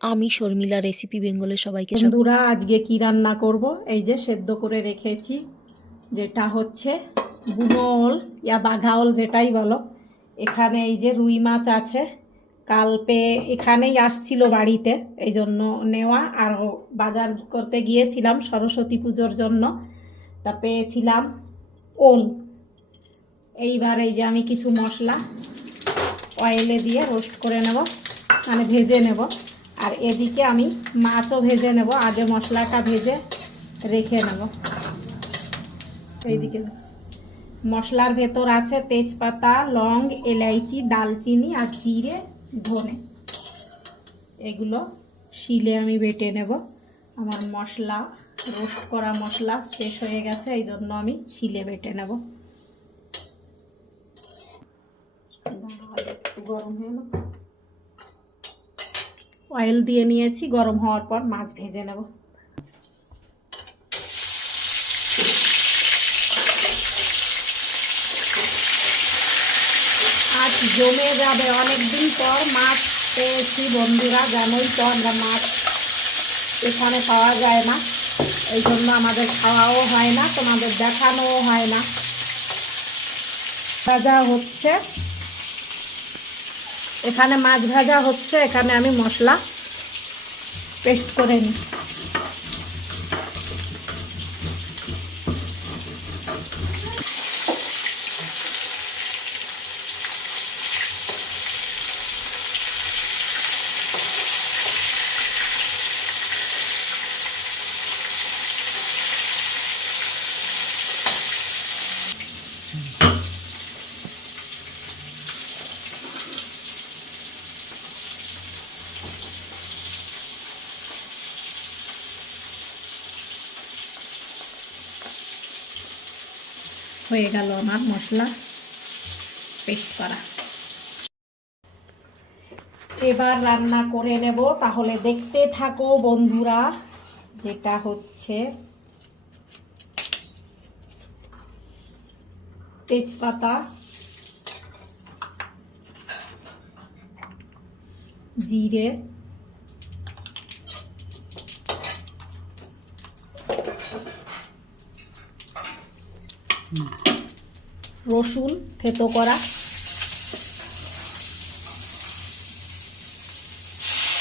আমি শর্মিলা রেসিপি বেঙ্গলের সবাইকে বন্ধুরা, আজকে কি রান্না করব? এই যে সেদ্ধ করে রেখেছি, যেটা হচ্ছে বুনোল ইয়া বাঘাওল যেটাই বলো। এখানে এই যে রুই মাছ আছে, এখানেই আসছিল বাড়িতে, এই জন্য নেওয়া। আর বাজার করতে গিয়েছিলাম সরস্বতী পুজোর জন্য, তা পেয়েছিলাম ওল। এইবার এই যে আমি কিছু মশলা অয়েলে দিয়ে রোস্ট করে নেব, মানে ভেজে নেব। আর এদিকে আমি মাছও ভেজে নেব, আগে মশলাটা ভেজে রেখে নেব। এইদিকে মশলার ভেতর আছে তেজপাতা, লং, এলাইচি, দালচিনি আর জিরে, ধনে। এগুলো শিলে আমি বেটে নেব। আমার মশলা, রোস্ট করা মশলা শেষ হয়ে গেছে, এই জন্য আমি শিলে বেটে নেব। একটু গরম হয়ে নেব, অয়েল দিয়ে নিয়েছি, গরম হওয়ার পর মাছ ভেজে নেব। আজ জমে যাবে, অনেকদিন পর মাছ পেয়েছি বন্ধুরা। জানোই তো আমরা মাছ এখানে পাওয়া যায় না, এই জন্য আমাদের খাওয়াও হয় না, তোমাদের দেখানোও হয় না। ভাজা হচ্ছে, এখানে মাছ ভাজা হচ্ছে, এখানে আমি মশলা পেস্ট করে নিই। হয়ে গেল আমার মশলা পেস্ট করা। এবার রান্না করে নেব, তাহলে দেখতে থাকো বন্ধুরা। যেটা হচ্ছে তেজপাতা, জিরে, রসুন থেতো করা,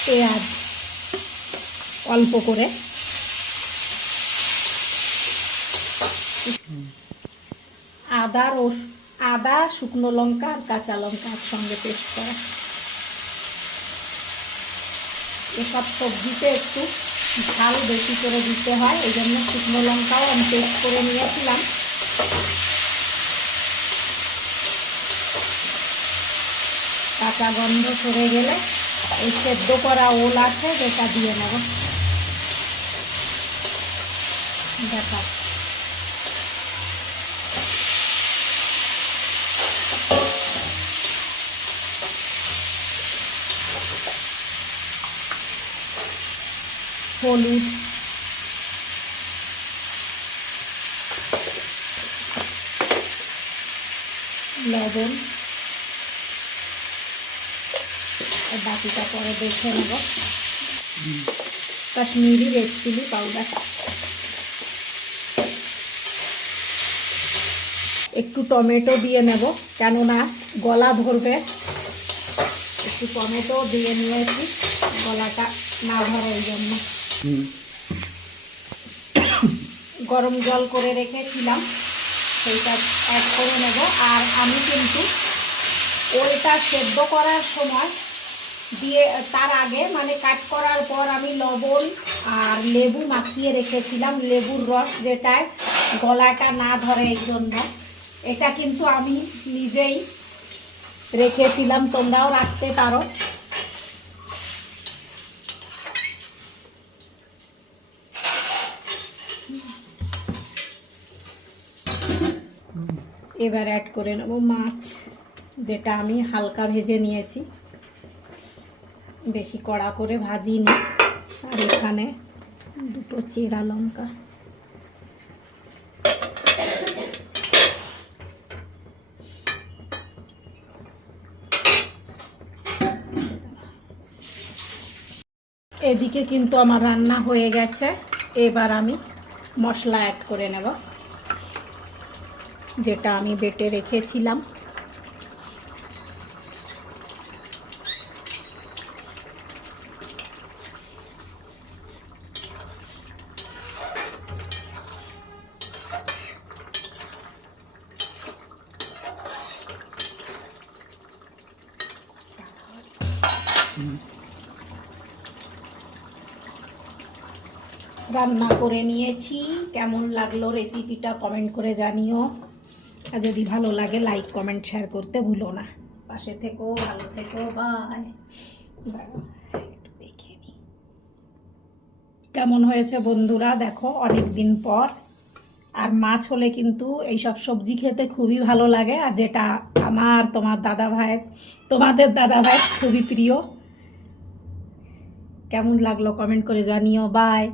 পেঁয়াজ অল্প করে, আদা, শুকনো লঙ্কা আর কাঁচা লঙ্কা একসঙ্গে পেস্ট করা। এসব সবজিতে একটু ঝাল বেশি করে দিতে হয়, এই জন্য শুকনো লঙ্কাও আমি পেস্ট করে নিয়েছিলাম। কাঁচা গন্ধ সরে গেলে এই সেদ্ধ করা ওল আছে যেটা দিয়ে নেব। দেখা হলুদ, লবণ, বাকিটা পরে দেখে নেব। কাশ্মীরি রেড চিলি পাউডার, একটু টমেটো দিয়ে নেব, কেননা গলা ধরবে। একটু টমেটো দিয়ে নিয়েছি, গলাটা না ধরে এই জন্য। গরম জল করে রেখেছিলাম, সেইটা অ্যাড করে নেব। আর আমি কিন্তু ওলটা সেদ্ধ করার সময় দিয়ে, তার আগে মানে কাট করার পর আমি লবণ আর লেবু মাখিয়ে রেখেছিলাম, লেবুর রস, যেটায় গলাটা না ধরে এই জন্য। এটা কিন্তু আমি নিজেই রেখেছিলাম, তোমরাও রাখতে পারো। এবার অ্যাড করে নেব মাছ, যেটা আমি হালকা ভেজে নিয়েছি, বেশি কড়া করে ভাজিনি। আর এখানে দুটো চেরা লঙ্কা, এদিকে কিন্তু আমার রান্না হয়ে গেছে। এবার আমি মশলা অ্যাড করে নেব, যেটা আমি বেটে রেখেছিলাম। রান্না করে নিয়েছি, কেমন লাগলো রেসিপিটা কমেন্ট করে জানিও। আর যদি ভালো লাগে লাইক কমেন্ট শেয়ার করতে ভুলো না। পাশে থেকো, ভালো থেকো, বাই। একটু দেখে নি কেমন হয়েছে বন্ধুরা, দেখো অনেক দিন পর। আর মাছ হলে কিন্তু এইসব সবজি খেতে খুবই ভালো লাগে, আর যেটা আমার তোমাদের দাদা ভাই খুবই প্রিয়। কেমন লাগলো কমেন্ট করে জানিও, বাই।